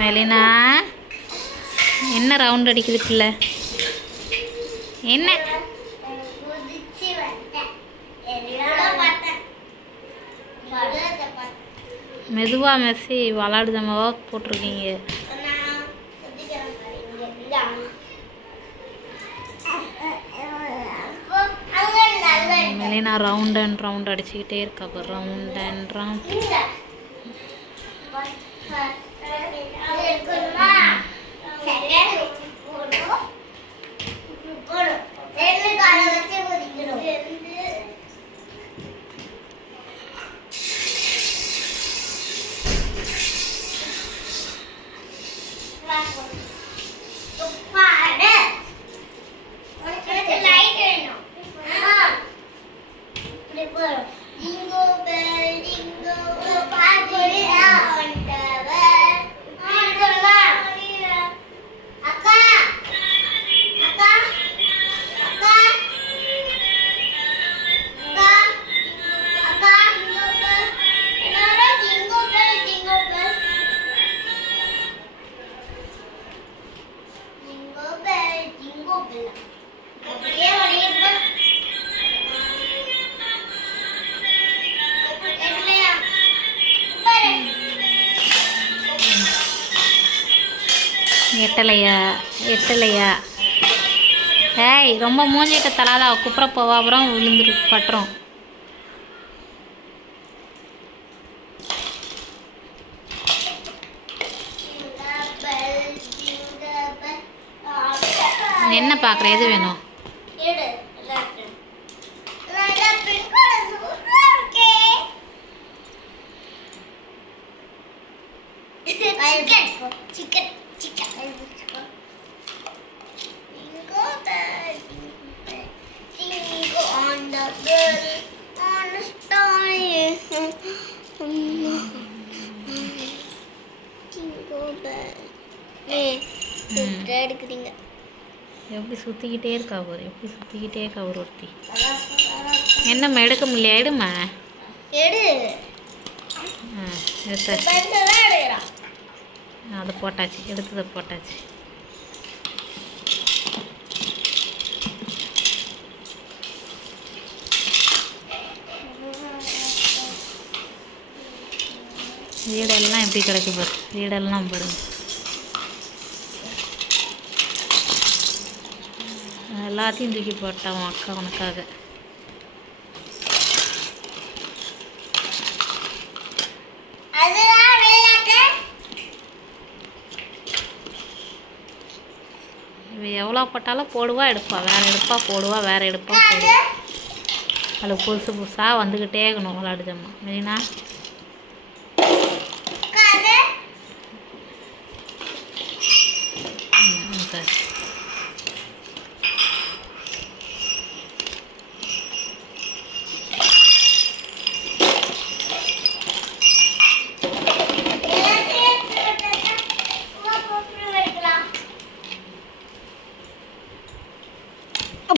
மெலினா என்ன ரவுண்ட் அடிக்குது பிள்ளை? என்ன மெதுவா மெஸ்ஸி விளாடுதம்மாவா போட்டிருக்கீங்க. மெலினா ரவுண்ட் அண்ட் ரவுண்ட் அடிச்சுக்கிட்டே இருக்கா. Round and round. எட்டலையா எட்டலையா? ஏய் ரொம்ப மூஞ்சிட்ட தலாதா குப்புற போவா, அப்புறம் விழுந்துரு பட்டுரும். என்ன பார்க்குற? எது வேணும்? எப்படி சுற்றிக்கிட்டே இருக்கா ஒரு? எப்படி சுற்றிக்கிட்டே இருக்கா ஒரு ஒருத்தி? என்னம்மா எடுக்க முடியல? எடுமா எடுத்தாச்சு. அதை போட்டாச்சு, எடுத்ததை போட்டாச்சு. வீடெல்லாம் எப்படி கிடக்கு பாரு, வீடெல்லாம் பாருங்க. எல்லாத்தையும் தூக்கி போட்டான் அக்கா உனக்காக. எவ்வளோ போட்டாலும் போடுவா எடுப்பா, வேறு எடுப்பா போடுவா, வேறு எடுப்பா போடுவா. அது புதுசு புதுசாக வந்துக்கிட்டே இருக்கணும் விளாடுதம்மா. மெலினா சார்